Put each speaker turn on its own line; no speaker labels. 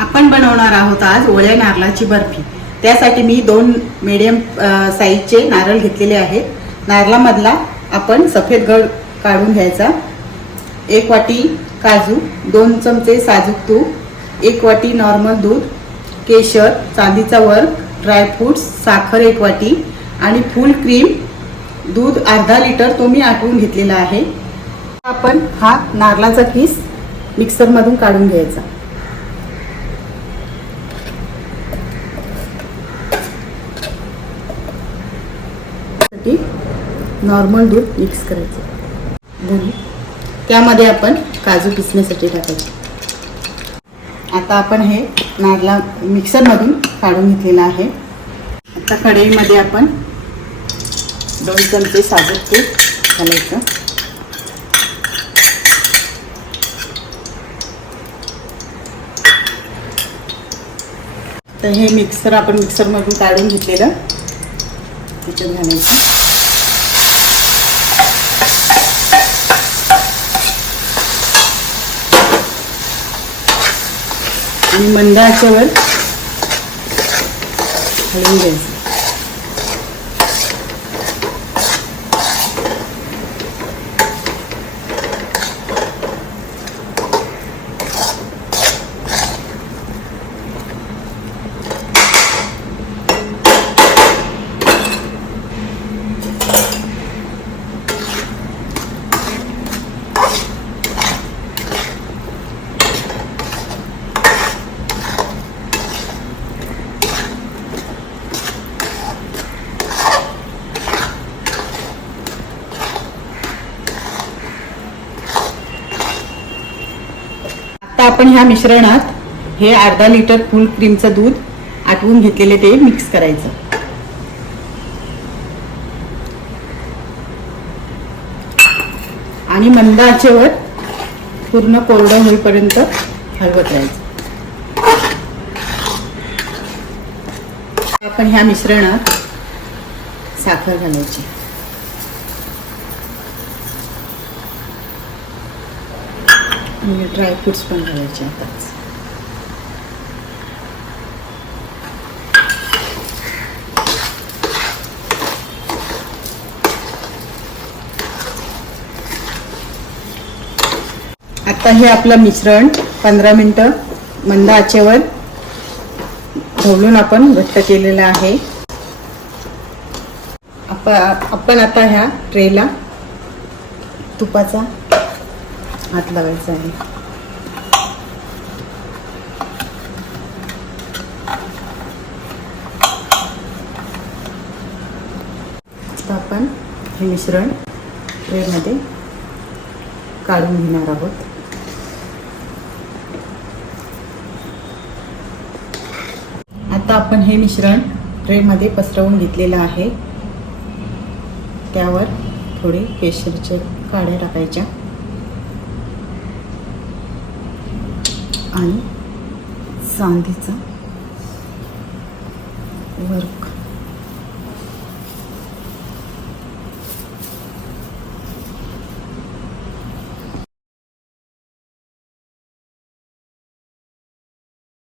आपण बनवणार आहोत आज ओळ्या नारळाची बर्फी. त्यासाठी मी दोन मिडियम साईजचे नारळ घेतलेले आहेत. नारळामधला आपण सफेद गड काढून घ्यायचा. एक वाटी काजू दोन चमचे साजूक तूप एक वाटी नॉर्मल दूध केशर चांदीचा वर्क ड्रायफ्रूट्स साखर एक वाटी आणि फुल क्रीम दूध अर्धा लिटर तो मी आटवून घेतलेला आहे. आपण हा नारळाचा किस मिक्सरमधून काढून घ्यायचा. साठी नॉर्मल दूध मिक्स करायचं. त्यामध्ये आपण काजू पिसण्यासाठी टाकायचे. आता आपण हे नारला मिक्सरमधून काढून घेतलेलं आहे. आता कढईमध्ये आपण दोन चमचे साजूक तूप घालायचं. तर हे मिक्सर आपण मिक्सरमधून काढून घेतलेलं. त्याच्यात घालायचं. आणि मंद आचेवर हलवून घ्यायचं. आता आपण ह्या मिश्रणात हे अर्धा लिटर फुल क्रीमचं दूध आटवून घेतलेले ते मिक्स करायचं. आणि मंद आचेवर पूर्ण कोरडं होईपर्यंत हलवत राहायचं. आपण ह्या मिश्रणात साखर घालायची. म्हणजे ड्रायफ्रुट्स पण घालायचे आताच. आता हे आपलं मिश्रण पंधरा मिनटं मंद आचेवर ढवळून आपण घट्ट केलेलं आहे. आपण आता ह्या ट्रेला तुपाचा हात लावायचा आहे. आता आपण हे मिश्रण ट्रेमध्ये काढून घेणार आहोत. आता आपण हे मिश्रण ट्रेमध्ये पसरवून घेतलेलं आहे. त्यावर थोडे केशरचे काड्या टाकायच्या. आणि चांदीचा वर्क